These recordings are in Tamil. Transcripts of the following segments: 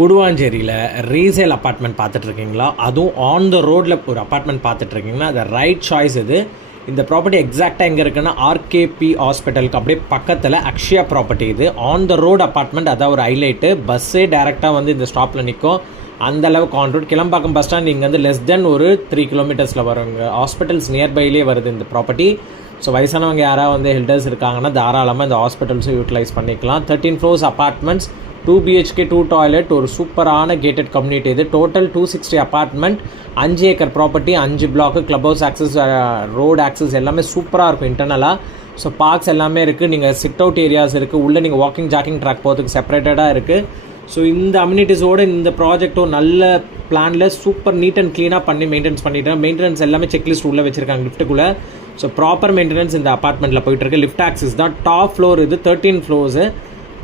குடுவாஞ்சேரியில் ரீசேல் அப்பார்ட்மெண்ட் பார்த்துட்ருக்கீங்களா? அதுவும் ஆன் த ரோடில் ஒரு அப்பார்ட்மெண்ட் பார்த்துட்ருக்கீங்கன்னா அது ரைட் சாய்ஸ். இந்த ப்ராப்பர்ட்டி எக்ஸாக்டாக எங்கே இருக்குன்னா ஆர்கேபி ஹாஸ்பிட்டலுக்கு அப்படியே பக்கத்தில் அக்ஷயா ப்ராப்பர்ட்டி. இது ஆன் த ரோடு அப்பார்ட்மெண்ட், அதான் ஒரு ஹைலைட்டு. பஸ்ஸே டேரெக்டாக வந்து இந்த ஸ்டாப்பில் நிற்கும். அந்தளவுக்கு on road. Kilambakkam bus stand இங்கே வந்து லெஸ் தென் ஒரு 3 கிலோமீட்டர்ஸில் வருங்க. ஹாஸ்பிட்டல்ஸ் நியர்பைலேயே வருது இந்த ப்ராப்பர்ட்டி. ஸோ வயசானவங்க யாராவது வந்து ஹெல்டர்ஸ் இருக்காங்கன்னா தாராளமாக இந்த ஹாஸ்பிட்டல்ஸும் யூட்டிலைஸ் பண்ணிக்கலாம். 13 floors அப்பார்ட்மெண்ட்ஸ், 2 BHK 2 டாய்லெட், ஒரு சூப்பரான கேட்டட் கம்யூனிட்டி. இது total 260 apartment, 5 acre property, 5 block, club house access, road access எல்லாமே சூப்பராக இருக்கும் இன்டர்னலாக. ஸோ பார்க்ஸ் எல்லாமே இருக்குது. நீங்கள் சிட் அவுட் ஏரியாஸ் இருக்குது. உள்ளே நீங்கள் வாக்கிங் ஜாக்கிங் ட்ராக் போகிறதுக்கு செப்பரேட்டடாக இருக்குது. ஸோ இந்த அம்யூனிட்டிஸோடு இந்த ப்ராஜெக்ட்டும் நல்ல பிளானில் சூப்பர் நீட் அண்ட் க்ளீனாக பண்ணி மெயின்டெனன்ஸ் பண்ணிட்டேன். மெயின்டெனன்ஸ் எல்லாமே செக்லிஸ்ட் உள்ளே வச்சுருக்காங்க லிஃப்ட்டுக்குள்ளே. ஸோ ப்ராப்பர் மெயின்டெனன்ஸ் இந்த அப்பார்ட்மெண்ட்டில் போயிட்டுருக்கு. லிஃப்ட் ஆக்சஸ் தான். டாப் ஃப்ளோர் இது 13 floors.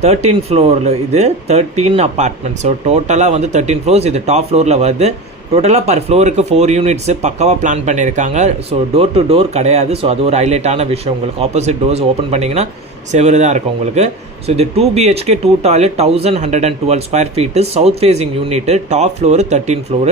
13 ஃப்ளோரில் இது 13 அப்பார்ட்மெண்ட். ஸோ டோட்டலாக வந்து 13 floors. இது டாப் ஃப்ளோரில் வருது. டோட்டலாக பர் ஃப்ளோருக்கு 4 யூனிட்ஸு பக்காவாக பிளான் பண்ணியிருக்காங்க. ஸோ டோர் டு டோர் கிடையாது. ஸோ அது ஒரு ஹைலைட்டான விஷயம். உங்களுக்கு ஆப்போசிட் டோர்ஸ் ஓப்பன் பண்ணிங்கன்னா செவரு தான் இருக்கும் உங்களுக்கு. ஸோ இது 2 BHK 2 toilet, 1112 square feet, south facing unit, top floor, 13 floor.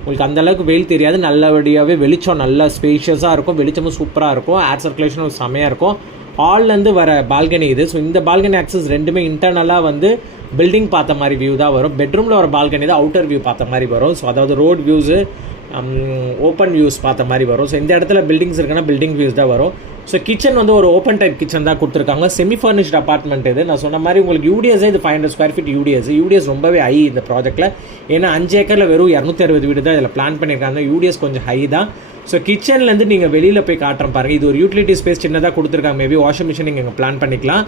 உங்களுக்கு அந்தளவுக்கு வெயில் தெரியாது. நல்லபடியாகவே வெளிச்சம் நல்லா ஸ்பேஷியஸாக இருக்கும். வெளிச்சமும் சூப்பராக இருக்கும். ஏர் சர்க்குலேஷனும் செம்மையாக இருக்கும். ஹால்லேருந்து வர பால்கனி இது. ஸோ இந்த பால்கனி ஆக்சஸ் ரெண்டுமே இன்டர்னலாக வந்து பில்டிங் பார்த்த மாதிரி வியூ தான் வரும். பெட்ரூமில் வர பால்கனி தான் அவுட்டர் வியூ பார்த்த மாதிரி வரும். ஸோ அதாவது ரோட் வியூஸு, ஓப்பன் வியூஸ் பார்த்த மாதிரி வரும். ஸோ இந்த இடத்துல பில்டிங்ஸ் இருக்குன்னா பில்டிங் வியூஸ் தான் வரும். ஸோ கிச்சன் வந்து ஒரு ஓப்பன் டைப் கிச்சன் தான் கொடுத்துருக்காங்க. செமி ஃபர்னிஷ்ட் அப்பார்ட்மெண்ட் இது. நான் சொன்ன மாதிரி உங்களுக்கு யூடிஎஸே இது 500 ஸ்கொயர் ஃபீட் யூடிஎஸ் ரொம்பவே ஹை இந்த ப்ராஜெக்ட்டில். ஏன்னா 5 ஏக்கரில் வெறும் 260 வீடு தான் இதில் பிளான் பண்ணியிருக்காங்க. யூடிஎஸ் கொஞ்சம் ஹை தான். ஸோ கிச்சன்லேருந்து நீங்கள் வெளியில் போய் காட்டுறேன் பாருங்கள். இது ஒரு யூட்டிலிட்டி ஸ்பேஸ் சின்னதாக கொடுத்துருக்காங்க. மேபி வாஷிங் மிஷின் நீங்கள் இங்கே பிளான் பண்ணிக்கலாம்.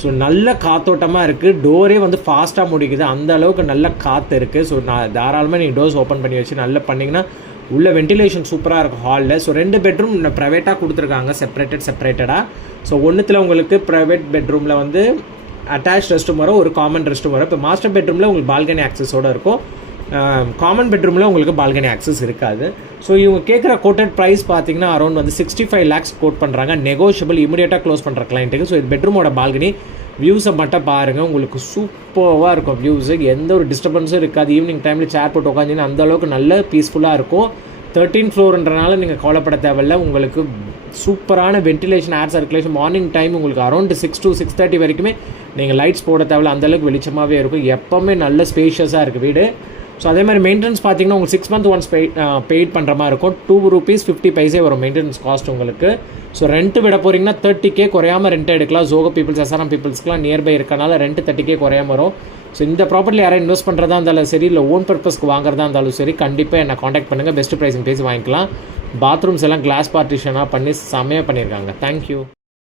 ஸோ நல்ல காத்தோட்டமாக இருக்குது. டோரே வந்து ஃபாஸ்ட்டாக முடிக்குது. அந்த அளவுக்கு நல்ல காற்று இருக்குது. ஸோ நான் தாராளமாக நீங்கள் டோர்ஸ் ஓப்பன் பண்ணி வச்சு நல்லா பண்ணிங்கன்னா உள்ள வென்டிலேஷன் சூப்பராக இருக்கும் ஹாலில். ஸோ 2 பெட்ரூம் ப்ரைவேட்டாக கொடுத்துருக்காங்க, செப்பரேட்டடாக. ஸோ ஒன்றுத்தில் உங்களுக்கு ப்ரைவேட் பெட்ரூமில் வந்து அட்டாச் ரெஸ்ட் ரூம் வரும், ஒரு காமன் ரெஸ்ட் ரூம் வரும். இப்போ மாஸ்டர் பெட்ரூமில் உங்களுக்கு பால்கனி ஆக்சஸோடு இருக்கும். காமன் பெட்ரூமில் உங்களுக்கு பால்கனி ஆக்சஸ் இருக்காது. ஸோ இவங்க கேட்குற கோட்டட் ப்ரைஸ் பார்த்தீங்கன்னா அரௌண்ட் வந்து 65 lakhs கோட் பண்ணுறாங்க. நெகோஷியபிள், இமீடியட்டாக க்ளோஸ் பண்ணுற கிளைண்ட்டுக்கு. ஸோ இது பெட்ரூமோட பால்கனி வியூஸை மட்டும் பாருங்கள். உங்களுக்கு சூப்பராக இருக்கும் வியூஸு. எந்த ஒரு டிஸ்டர்பன்ஸும் இருக்காது. ஈவினிங் டைமில் சேர் போட்டு உட்காந்திங்கன்னா அந்தளவுக்கு நல்ல பீஸ்ஃபுல்லாக இருக்கும். 13 floorன்றனால நீங்கள் கவலைப்பட தேவையில்லை. உங்களுக்கு சூப்பரான வென்டிலேஷன், ஏர் சர்க்குலேஷன். மார்னிங் டைம் உங்களுக்கு அரௌண்ட் 6 to 6:30 வரைக்குமே நீங்கள் லைட்ஸ் போட தேவையில்லை. அந்தளவுக்கு வெளிச்சமாகவே இருக்கும். எப்போவுமே நல்ல ஸ்பேஷியஸாக இருக்குது வீடு. ஸோ அதே மாதிரி மெயின்டெனன்ஸ் பார்த்தீங்கன்னா உங்களுக்கு 6 months ஒன்ஸ் பெய்ட் பண்ணுற மாதிரி இருக்கும். 2 rupees 50 paise வரும் மெயின்டெனன்ஸ் காஸ்ட் உங்களுக்கு. ஸோ ரெண்ட்டு விட போகிறீங்கன்னா 30K குறையாமல் ரெண்ட் எடுக்கலாம். ஜோகோ பீப்புள்ஸ், SRM பீப்புள்ஸ்க்குலாம் நியர்பை இருக்கனால ரெண்ட் 30K குறையாமல் வரும். ஸோ இந்த ப்ராப்பர்ட்டியில் யாராவது இன்வெஸ்ட் பண்ணுறதா இருந்தாலும் சரி, இல்லை ஓன் பர்பஸ்க்கு வாங்குறதா இருந்தாலும் சரி, கண்டிப்பாக என்னை காண்டாக்ட் பண்ணுங்கள். பெஸ்ட் ப்ரைஸிங் பேசி வாங்கிக்கலாம். பாத்ரூம்ஸ் எல்லாம் கிளாஸ் பார்ட்டிஷனாக பண்ணி செம்மையாக பண்ணியிருக்காங்க. தேங்க்யூ.